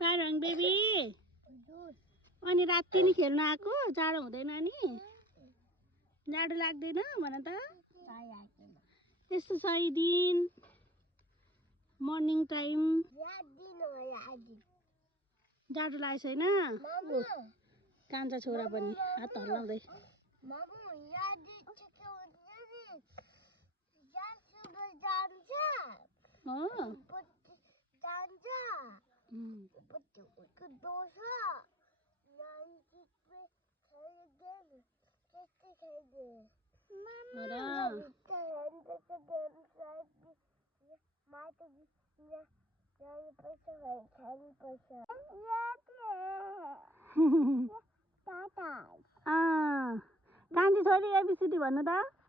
पारङ baby अनि राति नि खेल्न आएको जाडो हुँदैन नि जाडो लाग्दैन भन त यस्तो सही दिन मर्निङ टाइम जाडो लागेको छैन कान्छा छोरा पनि हात हल्लाउँदै कान्छी छोरी एबिसिडी भन्नु त